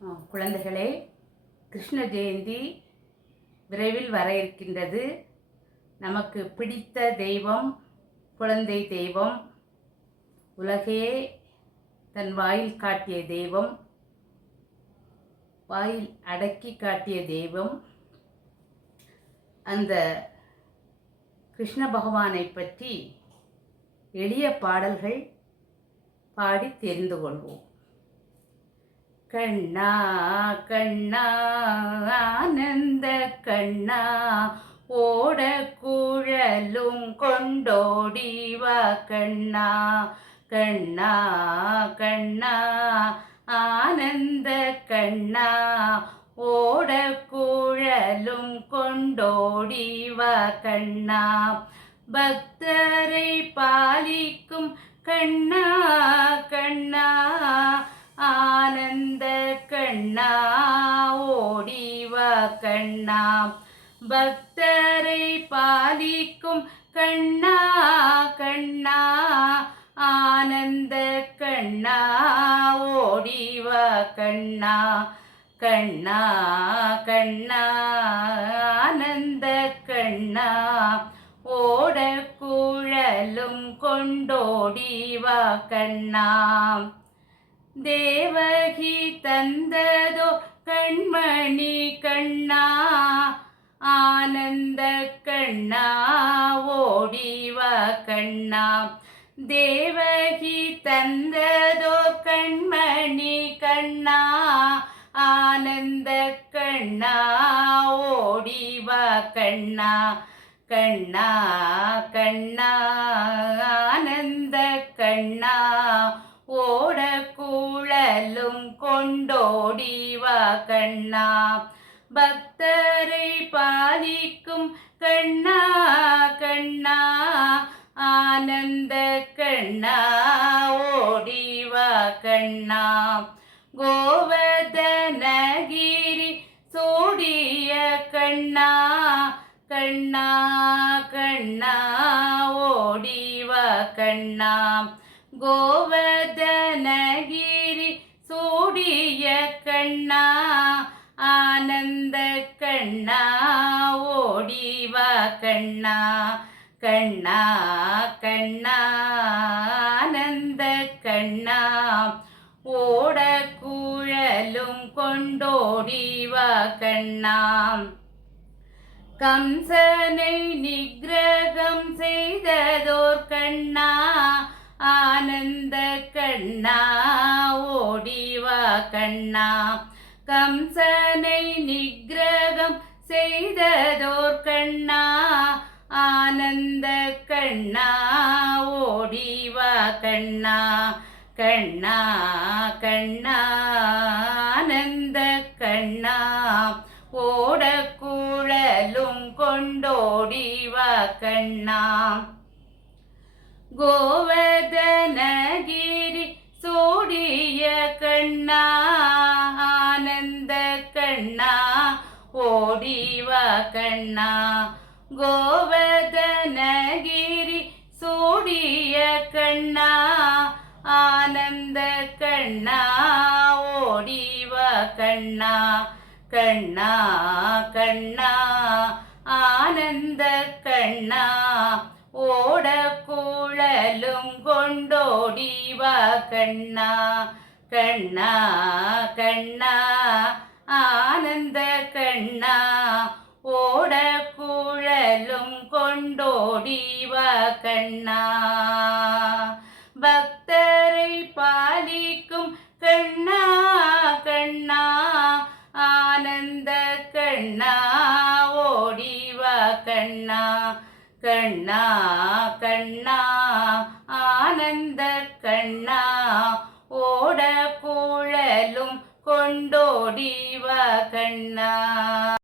குழந்தைகளே, கிருஷ்ண ஜெயந்தி விரைவில் வர இருக்கின்றது. நமக்கு பிடித்த தெய்வம் குழந்தை தெய்வம், உலகையே தன் வாயில் காட்டிய தெய்வம், வாயில் அடக்கி காட்டிய தெய்வம். அந்த கிருஷ்ண பகவானை பற்றி எளிய பாடல்கள் பாடி தெரிந்து கொள்வோம். கண்ணா கண்ணா ஆனந்த கண்ணா, ஓட குழலும் கொண்டோடி வா கண்ணா. கண்ணா கண்ணா ஆனந்த கண்ணா, ஓட குழலும் கொண்டோடி வா கண்ணா. பக்தரை பாலிக்கும் கண்ணா கண்ணா, ஆனந்த கண்ணா ஓடி வா கண்ணா. பக்தரை பாலிக்கும் கண்ணா கண்ணா, ஆனந்த கண்ணா ஓடி வா கண்ணா. கண்ணா கண்ணா ஆனந்த கண்ணா, ஓட குழலும் கொண்டோடி வா கண்ணா. தேவகி தந்ததோ கண்மணி கண்ணா, ஆனந்த கண்ணா ஓடி வா கண்ணா. தேவகி தந்ததோ கண்மணி கண்ணா, ஆனந்த கண்ணா ஓடி வா கண்ணா. கண்ணா கண்ணா ஆனந்த கண்ணா, ஓட குழலும் கொண்டோடி வா கண்ணா. பக்தரை பாலிக்கும் கண்ணா கண்ணா, ஆனந்த கண்ணா ஓடி வா கண்ணா. கோவர்தனகிரி சூடிய கண்ணா கண்ணா கண்ணா ஓடி வா கண்ணா. கோவர்தனகிரி சூடிய கண்ணா, ஆனந்த கண்ணா ஓடி வா கண்ணா. கண்ணா கண்ணா ஆனந்த கண்ணா, ஓட குழலும் கொண்டோடி வா கண்ணா. கம்சனை நிகிரகம் செய்ததோர் கண்ணா, ஆனந்த கண்ணா ஓடி வா கண்ணா. கம்சனை நிகிரகம் செய்ததோர் கண்ணா, ஆனந்த கண்ணா ஓடி வா கண்ணா. கண்ணா கண்ணா ஆனந்த கண்ணா, ஓட குழலும் கொண்டோடி வா கண்ணா. கோவர்தனகிரி சூடிய கண்ணா, ஆனந்த கண்ணா ஓடி வா கண்ணா. கோவர்தனகிரி சூடிய கண்ணா, ஆனந்த கண்ணா ஓடி வா கண்ணா. கண்ணா கண்ணா ஆனந்த கண்ணா, ஓட குழலும் கொண்டோடி வா கண்ணா. கண்ணா கண்ணா ஆனந்த கண்ணா, ஓட குழலும் கொண்டோடி வா கண்ணா. பக்தரை பாலிக்கும் கண்ணா கண்ணா, ஆனந்த கண்ணா ஓடி வா கண்ணா. கண்ணா கண்ணா ஆனந்த கண்ணா, ஓட குழலும் கொண்டோடி வா கண்ணா.